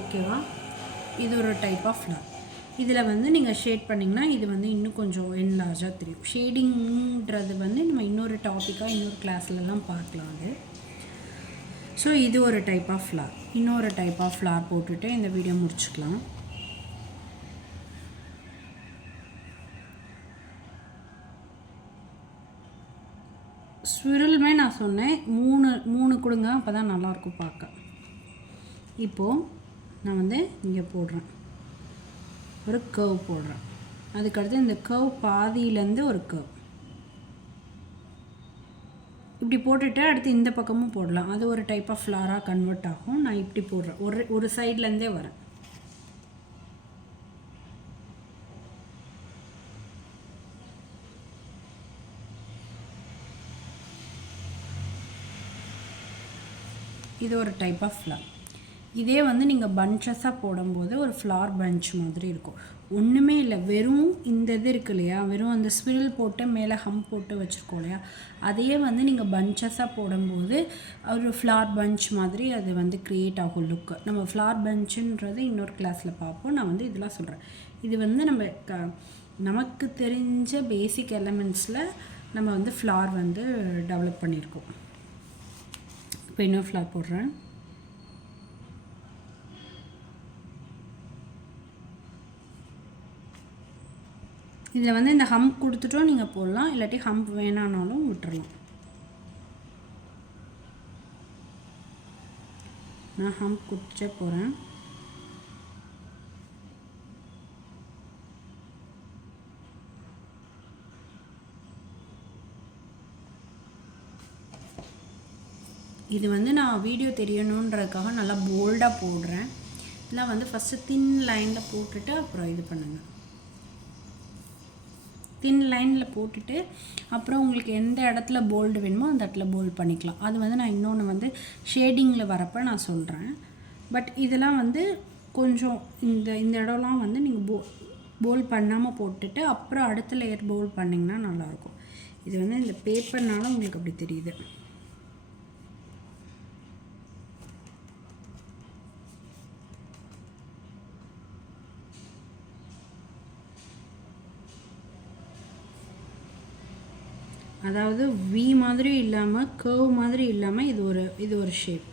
ஓகேவா? இது ஒரு டைப் ஆஃப் ஃப்ளார். இதில் வந்து நீங்கள் ஷேட் பண்ணிங்கன்னா இது வந்து இன்னும் கொஞ்சம் என்லார்ஜாக தெரியும். ஷேடிங்கிறது வந்து நம்ம இன்னொரு டாப்பிக்காக இன்னொரு கிளாஸ்லலாம் பார்க்கலாம் அது. ஸோ இது ஒரு டைப் ஆஃப் ஃப்ளார். இன்னொரு டைப் ஆஃப் ஃப்ளார் போட்டுட்டு இந்த வீடியோ முடிச்சுக்கலாம். ஸ்விரலுமே நான் சொன்னேன் மூணு கொடுங்க, அப்போ தான் நல்லாயிருக்கும் பார்க்க. இப்போது நான் வந்து இங்கே போடுறேன், ஒரு கர்வ் போடுறேன். அதுக்கடுத்து இந்த கர்வ் பாதியிலேருந்து ஒரு கர்வ் இப்படி போட்டுட்டு அடுத்து இந்த பக்கமும் போடலாம். அது ஒரு டைப் ஆஃப் ஃப்ளாராக கன்வெர்ட் ஆகும். நான் இப்படி போடுறேன், ஒரு சைட்லேருந்தே வரேன். இது ஒரு டைப் ஆஃப் ஃப்ளார். இதே வந்து நீங்கள் பன்ச்சஸாக போடும்போது ஒரு ஃப்ளார் பஞ்ச் மாதிரி இருக்கும். ஒன்றுமே இல்லை, வெறும் இந்த இது இருக்குது இல்லையா, வெறும் அந்த ஸ்பிரில் போட்டு மேலே ஹம் போட்டு வச்சுருக்கோம் இல்லையா, அதையே வந்து நீங்கள் பன்ச்சஸாக போடும்போது ஒரு ஃப்ளார் பஞ்ச் மாதிரி அது வந்து க்ரியேட் ஆகும் லுக்கு. நம்ம ஃப்ளார் பஞ்சுன்றது இன்னொரு கிளாஸில் பார்ப்போம். நான் வந்து இதெல்லாம் சொல்கிறேன். இது வந்து நமக்கு தெரிஞ்ச பேசிக் எலமெண்ட்ஸில் நம்ம வந்து ஃப்ளார் வந்து டெவலப் பண்ணியிருக்கோம். இப்போ இன்னொரு ஃப்ளார் போடுறேன். இதில் வந்து இந்த ஹம்ப் கொடுத்துட்டோம் நீங்கள் போடலாம், இல்லாட்டி ஹம்ப் வேணானாலும் விட்டுறலாம். நான் ஹம்ப் கொடுத்துட்டே போகிறேன். இது வந்து நான் வீடியோ தெரியணுன்றதுக்காக நல்லா போல்டாக போடுறேன். இதெல்லாம் வந்து ஃபஸ்ட்டு தின் லைனில் போட்டுட்டு அப்புறம் இது பண்ணுங்கள். தின் லைனில் போட்டுட்டு அப்புறம் உங்களுக்கு எந்த இடத்துல போல்டு வேணுமோ அந்த இடத்துல போல்டு பண்ணிக்கலாம். அது வந்து நான் இன்னொன்று வந்து ஷேடிங்கில் வரப்போ நான் சொல்கிறேன். பட் இதெல்லாம் வந்து கொஞ்சம் இந்த இடம்லாம் வந்து நீங்கள் போல்ட் பண்ணாமல் போட்டுட்டு அப்புறம் அடுத்த லேயர் போல்ட் பண்ணிங்கன்னா நல்லாயிருக்கும். இது வந்து இந்த பேப்பர்னால உங்களுக்கு அப்படி தெரியுது. அதாவது வி மாதிரி இல்லாமல் கர்வ் மாதிரி இல்லாமல் இது ஒரு ஷேப்.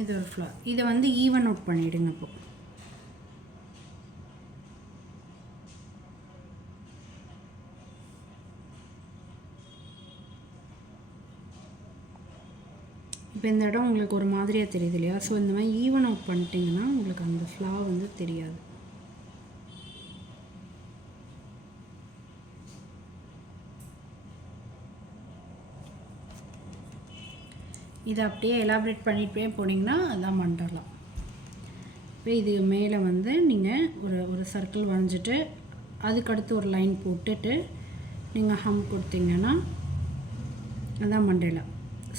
இது ஒரு ஃப்ளார். இதை வந்து ஈவன் அவுட் பண்ணிவிடுங்க. இப்போ இந்த இடம் உங்களுக்கு ஒரு மாதிரியாக தெரியுது இல்லையா, ஸோ இந்த மாதிரி ஈவன் அவுட் பண்ணிட்டீங்கன்னா உங்களுக்கு அந்த ஃப்ளார் வந்து தெரியாது. இதை அப்படியே எலாபரேட் பண்ணிகிட்டே போனீங்கன்னா அதான் மண்டலாம். இப்போ இது மேலே வந்து நீங்கள் ஒரு சர்க்கிள் வரைஞ்சிட்டு அதுக்கடுத்து ஒரு லைன் போட்டுட்டு நீங்கள் ஹம் கொடுத்தீங்கன்னா அதான் மண்டேலா.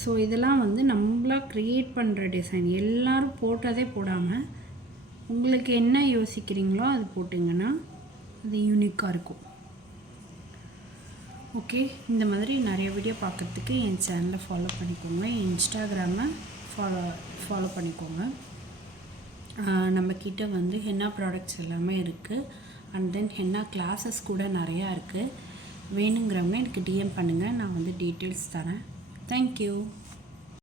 ஸோ இதெல்லாம் வந்து நம்மளாக க்ரியேட் பண்ணுற டிசைன். எல்லோரும் போட்டதே போடாமல் உங்களுக்கு என்ன யோசிக்கிறீங்களோ அது போட்டிங்கன்னா அது யூனிக்காக இருக்கும். ஓகே, இந்த மாதிரி நிறைய வீடியோ பார்க்குறதுக்கு என் சேனலை ஃபாலோ பண்ணிக்கோங்க. என் இன்ஸ்டாகிராமை ஃபாலோ பண்ணிக்கோங்க. நம்மக்கிட்ட வந்து ஹென்னா ப்ராடக்ட்ஸ் எல்லாமே இருக்குது. அண்ட் தென் ஹென்னா கிளாஸஸ் கூட நிறையா இருக்குது. வேணுங்கிறவங்க எனக்கு டிஎம் பண்ணுங்கள், நான் வந்து டீட்டெயில்ஸ் தரேன். தேங்க்யூ.